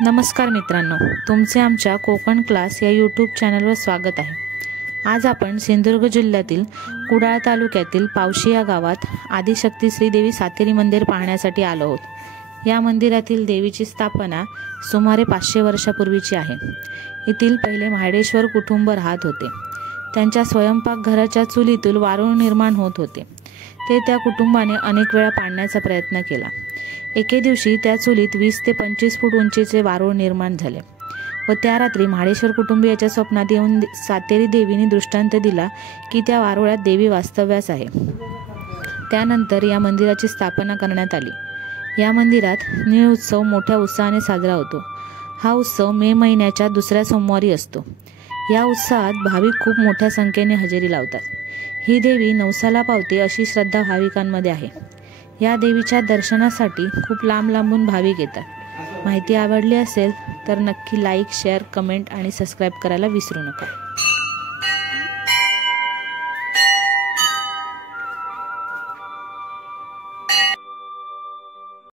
नमस्कार मित्रांनो, तुमचे आमच्या कोकण क्लास या यूट्यूब चॅनलवर स्वागत आहे। आज आपण सिंधुदुर्ग जिल्ह्यातील कुडाळ तालुक्यातील पावशी या गावात आदिशक्ती श्रीदेवी सातेरी मंदिर पाहण्यासाठी आलो आहोत। या मंदिरातील देवीची स्थापना सुमारे 500 वर्षापूर्वीची आहे। येथील पहिले महाडेश्वर कुटुंब राहत होते। त्यांच्या स्वयंपाकघराच्या चुलीतून वारूळ निर्माण होत होते। ते त्या कुटुंबाने अनेक वेळा पाडण्याचा प्रयत्न केला। एके दिवशी त्या चुलीत 20 ते 25 फूट उंचीचे वारूळ निर्माण झाले व त्या रात्री महाडेश्वर कुटुंबियाच्या स्वप्नात येऊन सातेरी देवीने दृष्टांत दिला की त्या वारुळात देवी वास्तव्यास आहे। त्यानंतर या मंदिराची स्थापना करण्यात आली। या मंदिरात नीळ उत्सव मोठ्या उत्साहाने साजरा होतो। हा उत्सव मे महिन्याच्या दुसऱ्या सोमवारी असतो। या उत्सवात भाविक खूप मोठ्या संख्येने हजेरी लावतात। ही देवी नवसाला पावते अशी श्रद्धा भाविकांमध्ये आहे। या देवीच्या दर्शनासाठी खूप लांब लांबून भाविक येतात। माहिती आवडली असेल तर नक्की लाईक, शेअर, कमेंट आणि सबस्क्राईब करायला विसरू नका।